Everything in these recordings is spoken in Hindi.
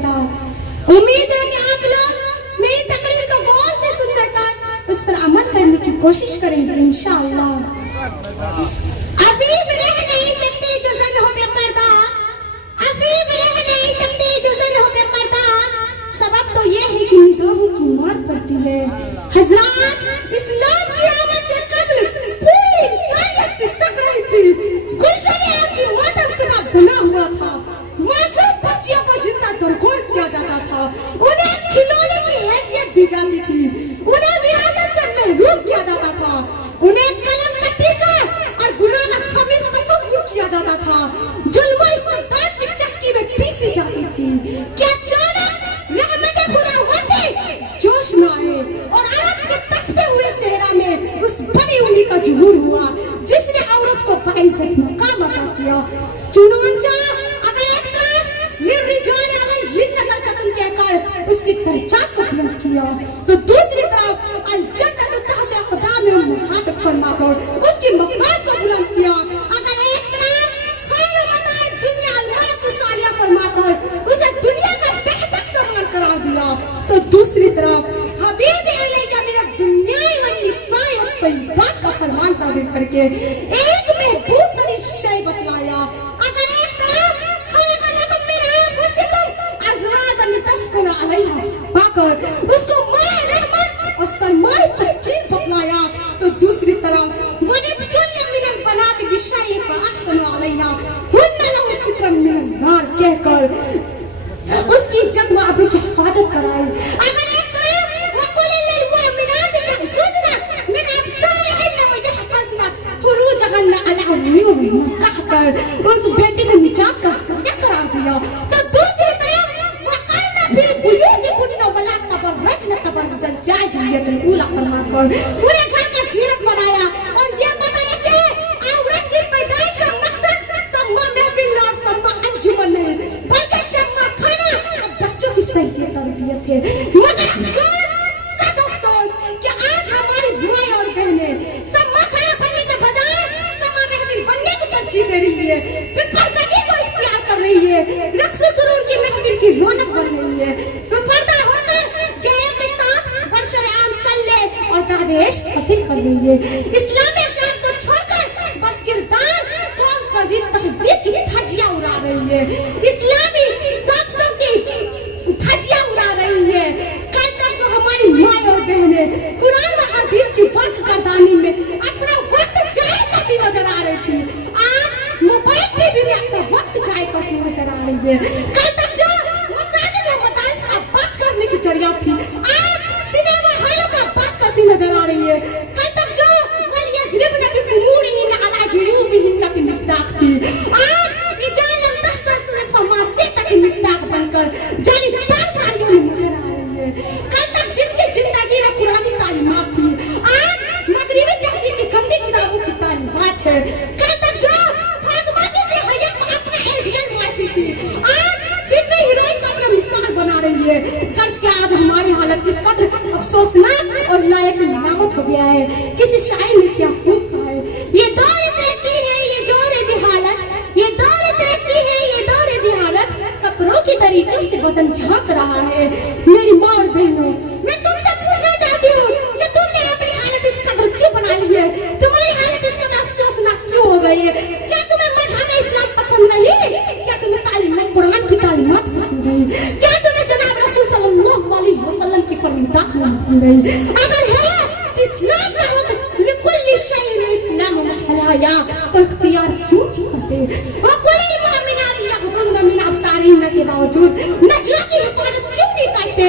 पर्दा। उम्मीद है कि आप लोग मेरी तकरीर को गौर से सुनने कर उस पर अमल करने की कोशिश करेंगे इंशाअल्लाह। अभी भी रह नहीं सकते जो जन हो बेपर्दा, अभी भी रह नहीं सकते जो जन हो बेपर्दा। सबब तो ये है कि निगाहों की मार पड़ती है। हजरात, इस्लाम की आमद से कबल पूरी इंसानियत से सक रही थी। गुलशन-ए-आज़ी मातम खुदा बना हुआ था। मासूम बच्चियों को जिंदा दरगोर किया जाता था। उन्हें खिलौने की हैसियत दी जाती थी। उन्हें विरासत से महरूम किया जाता था। उन्हें कलम कट्टी का और गुनाह का खमीर तस्वुर किया जाता था। जुल्म और इस्तिबदाद की चक्की में पीसी जाती थी। क्या अचानक रहमत खुदा वाक़ई जोश में आए और अरब के तपते हुए सहरा में उस बड़ी उंगली का ज़ुहूर हुआ जिसने औरत को बाइज़्ज़त मकाम अता किया। चुनांचा अगर एक तरफ लिर्रिजाल अलैहिन दरजतुन कहकर उसकी दर्जात को बुलंद किया, तो दूसरी तरफ अल जन्नतु तहत अक़दामिल उम्महात फरमाकर उसकी मक़ाम को बुलंद किया। अगर एक तरफ खैर मताए दुनिया अल मरअतु सालिहा फरमाकर उसे दुनिया का बेहतर सामान करार दिया, तो दूसरी तरफ हबीबी अलैया मिनद दुनिया व निसाए व तय्यबात का फरमान सादिर करके एक महबूब तरीन शय बतलाया। अगर एक तरफ खलक़लकुम मिन अनफुसिकुम अज़वाजन लितस्कुनु अलैहा पाकर उसको माए रहमत और सम्मानित तस्कीन बतलाया, तो दूसरी तरफ मनिब्तुल्य मिनल बनाति बिशैइन फअहसनु अलैहा हुन्ना लहु सित्रन मिनन नार कहकर उसकी इज्जत व आबरू की हिफाजत कराई। अगर एक तरफ वक़ुल लिल मुमिनाति यग़ज़ुदना मिन अब्सारिहिन्ना व यहफ़ज़ना फ़ुरूजहन्ना अला उयूबिहिन्ना कहकर उस बेटी को निजात का ज़रिया करार दिया, तो दूसरी तरफ वक़रना फ़ी बुयूतिकुन्ना व ला तबर्रजना तबर्रुजल जाहिलियतिल ऊला फरमाकर पूरे घर का जीनत बनाया और ये बताया कि औरत की पैदाइश का मकसद सम्मा महफिल और सम्मा अंजुमन नहीं बल्कि सम्मा खाना और बच्चों की सही तरबियत है। मगर अफसोस कि आज हमारी बुआएं और बहनें सम्मा खाना बनने के बजाय सम्मा महफिल बनने को तरजीह दे रही है, बेपर्दगी को इख्तियार कर रही है, रक्स सुरूर की महफिल की रौनक बढ़ रही है, बेपर्दा होकर गैरों के साथ बरशर-ए-आम चलने और दादेश हासिल कर रही है। इस्लामी शान को छोड़कर बदकिरदार कौम फजील तहजीब की धज्जियां उड़ा रही है, इस्लामी ज़ाब्तों की धज्जियां उड़ा रही है। कल तक जो हमारी माँ और बहनें कुरान व हदीस की फर्क गर्दानी में अपना वक्त जाया करती नजर आ रही थी, आज मोबाइल टीवी में अपना वक्त जाया करती नजर आ रही है। कल तक जो मसाजिद और मदारिस का बात करने की जरिया थी, आज सिनेमा हॉलों का बात करती नजर आ रही है। कल तक जो वलियज़रिबना बिखुमूरिहिन्ना अला जुयूबिहिन्ना की मिस्दाक थी, आज रिजालन तश्तज़िफ़ फ़मासिता की मिस्दाक बनकर जालिबान सारियों में नजर आ रही है। कल तक जिनकी जिंदगी में कुरानी तालीमात थी, आज मगरिबी तहजीब की गंदी किताबों की तालीमात है। कल तक जो फातिमा से हय्या को अपना आइडियल मानती थी, आज फिल्मी हीरोइन को अपना मिसाल बना रही है। कर्ज के आज हमारी हालत इस कदर अफसोसनाक और लायक नियामत हो गया है। किसी शायर ने क्या खूब कहा है, ये दौर तरक्की है, ये जोर जहालत, ये दौर तरक्की है, ये दौर जहालत, कपड़ों की दरीचों से बदन झांक रहा है। मेरी माँ और बहनों, मैं तुमसे पूछना चाहती हूँ कि तुमने अपनी हालत इस कदर क्यों बना ली है? तुम्हारी हालत इस कदर अफसोसनाक क्यों हो गई है? क्या तुम्हें मजहब इस्लाम पसंद नहीं? क्या तुम्हें तालीमात कुरान की तालीमात पसंद नहीं? क्या तुम्हें जनाब रसूल सल्लल्लाहु अलैहि वसल्लम की फरमाइश पसंद नहीं? अगर है इस्लाम का हुक्म लिकुल्लि शैइन इस्लाम महलाया, तो इख्तियार क्यों करते? और कोई मुमिनात यग़ज़ुदना मिन अब्सारिहिन्ना के बावजूद नजरों की हिफाजत क्यों नहीं करते?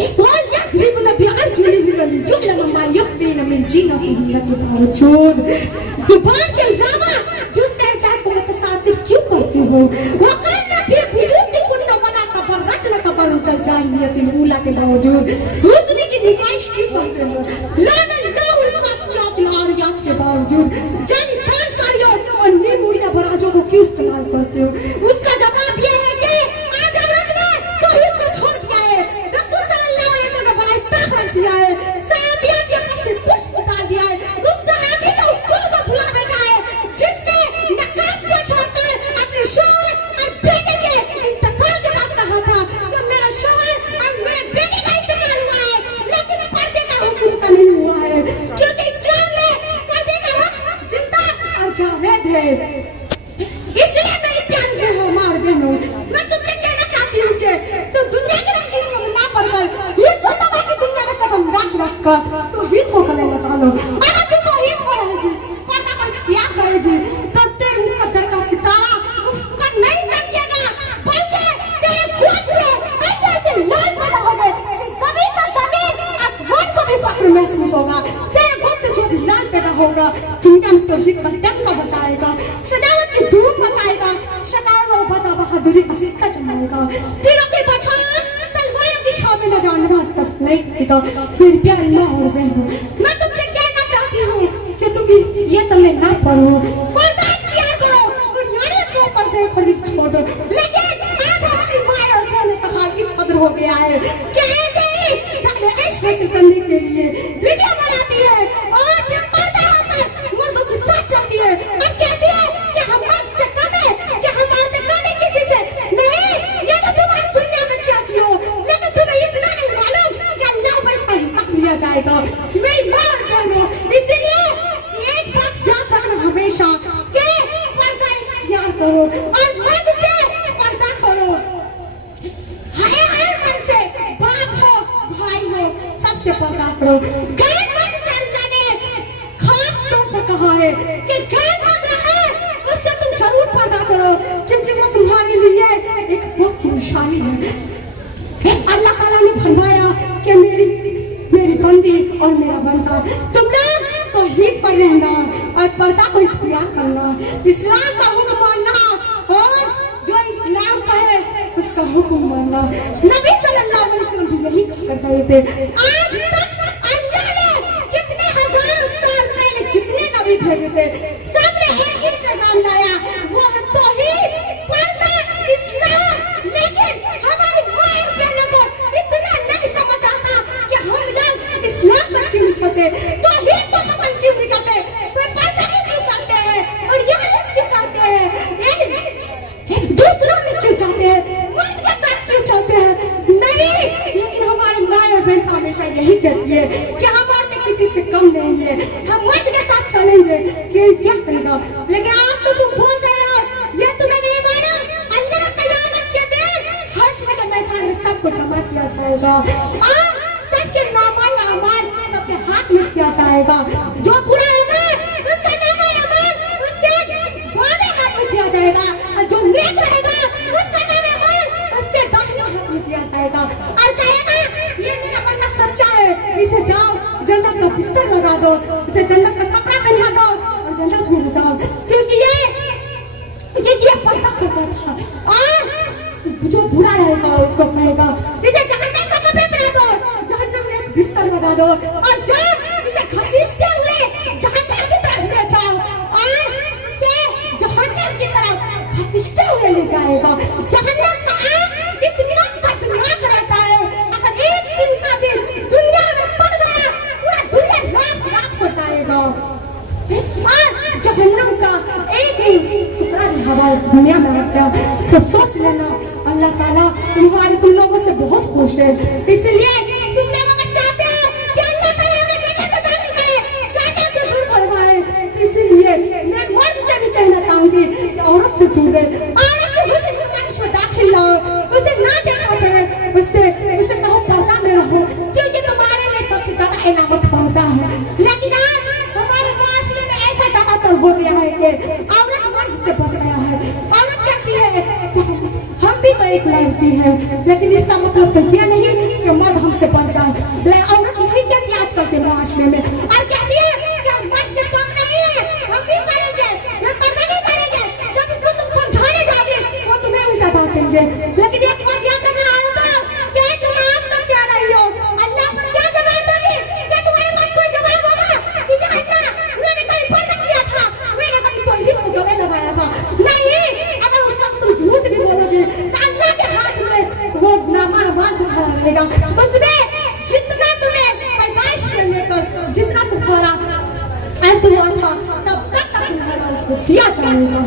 और यज़रिबना बिअरजुलिहिन्ना लियुअलम मा युख़फ़ीना मिन ज़ीनतिहिन्ना के बावजूद ज़ुबान के अलावा दूसरे एजाज को मुतसासिर क्यों करते हो? वक़रना फ़ी बुयूतिकुन्ना व ला तबर्रजना तबर्रुजल जाहिलियतिल ऊला के बावजूद हुस्न की नुमाइश क्यों करते हो? लानल्लाहुल कासियातिल आरियात के बावजूद जालिबान साड़ियों और नीलमुड़िया बराजों को क्यों इस्तेमाल करते हो? उसका जवाब ये है कि आज औरत ने तौहीद को छोड़ दिया है, रसूल सल्लल्लाहु अलैहि वसल्लम का बड़ा इत्तेखार किया है, सहाबियात के पीछे पुष्प डाल दिया है, उस सहाबी का उस कुल को भुला बैठा है जिसने नकाब को छोड़कर अपने शौहर और बेटे के इंतकाल के बाद से। इसलिए मेरी प्यारी बहनों, मार बहनों, मैं तुमसे कहना चाहती हूँ कि तो दुनिया के रंगीन में ना पड़कर ये सोचो कि दुनिया में कदम रख कर तो हित को गले लगा लो। अगर तू तो हित में रहेगी, पर्दा पर त्याग करेगी, तो तेरे मुकद्दर का सितारा उसका नहीं चमकेगा, बल्कि तेरे गोद में ऐसे ऐसे लाल पैदा होंगे कि जमीन तो जमीन, आसमान को भी फख्र महसूस होगा। तेरे गोद से जो भी लाल पैदा होगा दुनिया में तौहीद का डंका बचाएगा, सजावट की धूम मचाएगा, शतायत और बता बहादुरी का सिक्का जमाएगा, तीरों की बौछार तलवारों की छाव में न जान नमाज का नहीं करेगा। मेरी प्यारी माँ और बहनों, मैं तुमसे कहना चाहती हूँ कि तुम ये समय ना पढ़ो, पर्दा इख्तियार करो और यानी के पर्दे को छोड़ दो। लेकिन आज हमारी माँ और बहनों का हाल इस कदर हो गया है कि ऐसे ही इश्क हासिल करने के लिए वीडियो बनाती है और फिर पर्दा होकर मर्दों के साथ चलती है और कहती है कि हम मर्द से कम है, कि हम औरत से कम है किसी से नहीं। ये तो तुम आज दुनिया में क्या किए हो, लेकिन तुम्हें इतना नहीं मालूम कि अल्लाह पर इसका हिसाब लिया जाएगा। मेरी माँ और बहनों, इसीलिए एक बात याद रखना हमेशा कि पर्दा इख्तियार करो और मर्द से पर्दा करो। हर मर्द से, बाप हो भाई हो, सबसे पर्दा करो। गैर मर्द से अल्लाह ने खास तौर पर कहा है कि गैर मर्द रहे उससे तुम जरूर पर्दा करो, क्योंकि वो तुम्हारे लिए एक बहुत की निशानी है। अल्लाह ताला ने फरमाया कि मेरी बंदी और मेरा बंदा, तुम लोग तौहीद पर रहना और पर्दा को इख्तियार करना, इस्लाम का हुक्म मानना और जो इस्लाम का है उसका हुक्म मानना। नबी सल्लल्लाहु अलैहि वसल्लम भी यही कर रहे थे। आज तक अल्लाह ने कितने हजारों साल पहले जितने नबी भेजे थे सबने एक ही पैगाम लाया, वो है तौहीद, पर्दा, इस्लाम। लेकिन हमारी माँ और बहनों को इतना नहीं समझ आता कि हम लोग इस्लाम पर क्यों नहीं चलते, तौहीद को पसंद क्यों नहीं करते, कोई पर्दा क्यों करते हैं और ये गलत क्यों करते हैं, दूसरों में क्यों जाते हैं, मर्द के साथ क्यों चलते हैं। नहीं, लेकिन हमारी माँ और बहन हमेशा यही कहती है कि हम औरतें किसी से कम नहीं है, हम मर्द के साथ चलेंगे, ये क्या करेगा। लेकिन आज तो तुम भूल गए हो, ये तुम्हें नहीं मालूम अल्लाह क़यामत के दिन हश्र के मैदान में सबको जमा किया जाएगा और सबके नामाल अमाल सबके हाथ में किया जाएगा। जो बुरा होगा उसका नामाल अमाल उसके बाएं हाथ में किया जाएगा और जो नेक रहेगा उसका नामाल अमाल उसके दाहिने हाथ में किया जाएगा और कहेगा ये मेरा बंदा सच्चा है, इसे जाओ जन्नत का बिस्तर लगा दो, इसे जन्नत का कपड़ा पहना दो और जन्नत में ले जाओ, क्योंकि ये पर्दा करता था। और जो बुरा रहेगा उसको कहेगा इसे जहन्नम का कपड़ा पहना दो, जहन्नम में एक बिस्तर लगा दो और जो इसे घसीटते हुए जहन्नम की तरफ ले जाओ और इसे जहन्नम की तरफ घसीटते हुए ले जाएगा। जहन्नम का आग इतना दर्दनाक रहता है, अगर एक दिन का भी दुनिया में पड़ गया पूरा दुनिया राख हो जाएगा। और जहन्नम का एक टुकड़ा भी हमारे दुनिया में रखता है तो सोच लेना अल्लाह ताला तुम लोगों से बहुत खुश है। इसलिए तुम लोग अगर चाहते हो कि अल्लाह ताला हमें जन्नत में दाखिल करे, जहन्नम से दूर फरमाए, इसलिए मैं मर्द से भी कहना चाहूंगी कि औरत से दूर रहे, औरत की खुशी में दाखिल लाओ, उसे ना देखा करे, उससे कहो पर्दा में रहो, क्योंकि तुम्हारे लिए सबसे ज्यादा इनामत पर्दा है। लेकिन आज हमारे माशरे में ऐसा ज्यादातर हो गया है कि औरत मर्द से बढ़ गया है। औरत कहती है कि हम भी तो एक लड़की है, लेकिन इसका मतलब तो ये नहीं कि मर्द हमसे बढ़ जाए। औरत यही कहती है आजकल के माशरे में और कहती है कि हम मर्द से कम नहीं है, हम भी करेंगे, ये पर्दा नहीं करेंगे, जब इसको तुम समझाने जाओगे वो तुम्हें उल्टा बांटेंगे। लेकिन एक बात याद रखना औरतों कि तुम आज तक क्या रही हो, अल्लाह पर क्या जवाब दोगी, क्या तुम्हारे पास कोई जवाब होगा कि अल्लाह मैंने कभी पर्दा किया था, मैंने कभी तौहीद को गले लगाया था। नहीं, अगर उस वक्त तुम झूठ भी बोलोगे तो अल्लाह के हाथ में वो नामा आवाज खड़ा रहेगा, उसमें जितना तुम्हें पैदाइश से लेकर जितना तुम्हारा अर्थ हुआ था तब तक तुम्हारा उसको दिया जाएगा।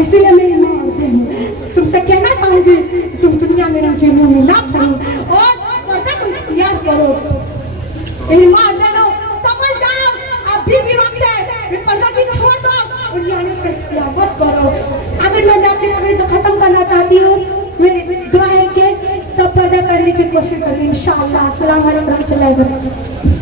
इसलिए मेरी माँ और बहन तुमसे कहना चाहूंगी तुम दुनिया में रंगे मुंह में ना करो और पर्दा को इख्तियार करो। मेरी माँ और बहनों समझ जाओ, अभी भी वक्त है, पर्दा भी छोड़ दो और यानी इख्तियार मत करो। अगर मैंने अपनी तकरीर को खत्म करना चाहती हूँ, मेरी दुआ है कि सब पर्दा करने की कोशिश करें इंशाअल्लाह। अस्सलाम वालेकुम रहमतुल्लाहि व बरकातहू।